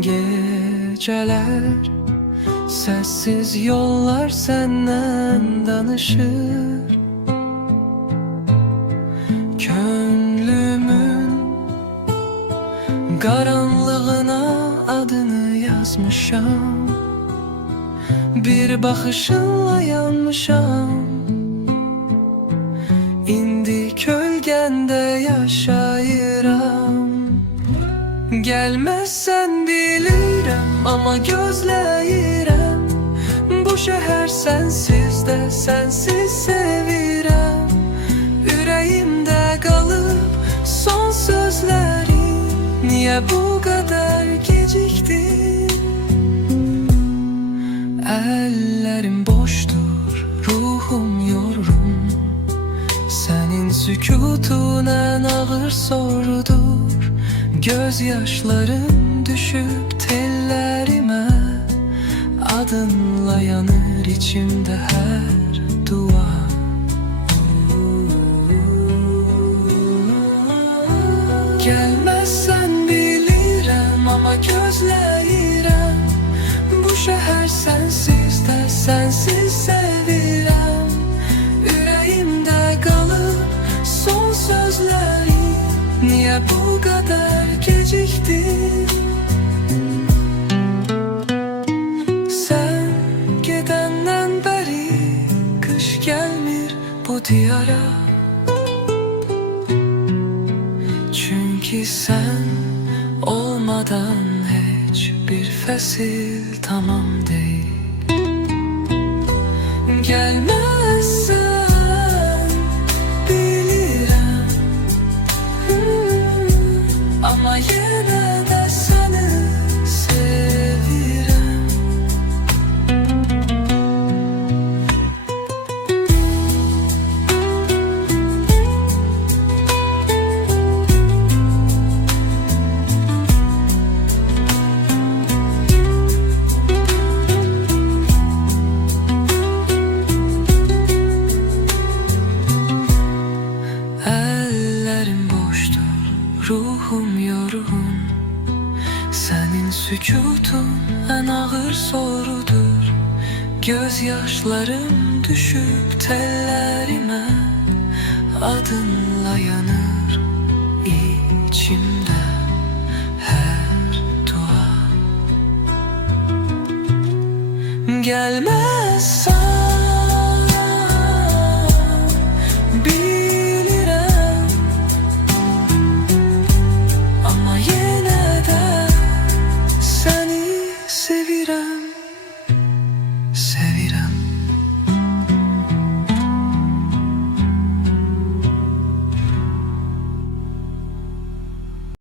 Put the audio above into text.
Geceler sessiz yollar senden danışır. Könlümün karanlığına adını yazmışam. Bir bakışınla yanmışam. İndi kölgende yaşayıram. Gelmezsen bilirəm, ama gözləyirəm. Bu şehir sensiz de sensiz sevirəm. Ürəyimdə qalıb son sözlərin. Niye bu kadar geciktin? Ellerim boştur, ruhum yorgun. Senin sükutun en ağır sorudur. Gözyaşlarım düşüp tellerime. Adınla yanır içimde her dua. Gelmezsen bilirəm, ama gözləyirəm. Bu şehir sensiz de sensiz sevirəm. Ürəyimdə qalıb son sözlərin. Niye bu kadar geciktin? Sen gidenden beri kış gelmir bu diyara. Çünkü sen olmadan hiçbir fesil tamam değil. Gelmezsen ama yine de seni sevirəm. Ellerim boştur, ruhum yorgun. Senin sükutun en ağır sorudur. Gözyaşlarım düşüp tellerime. Adınla yanır içimde her dua. Gelmezsen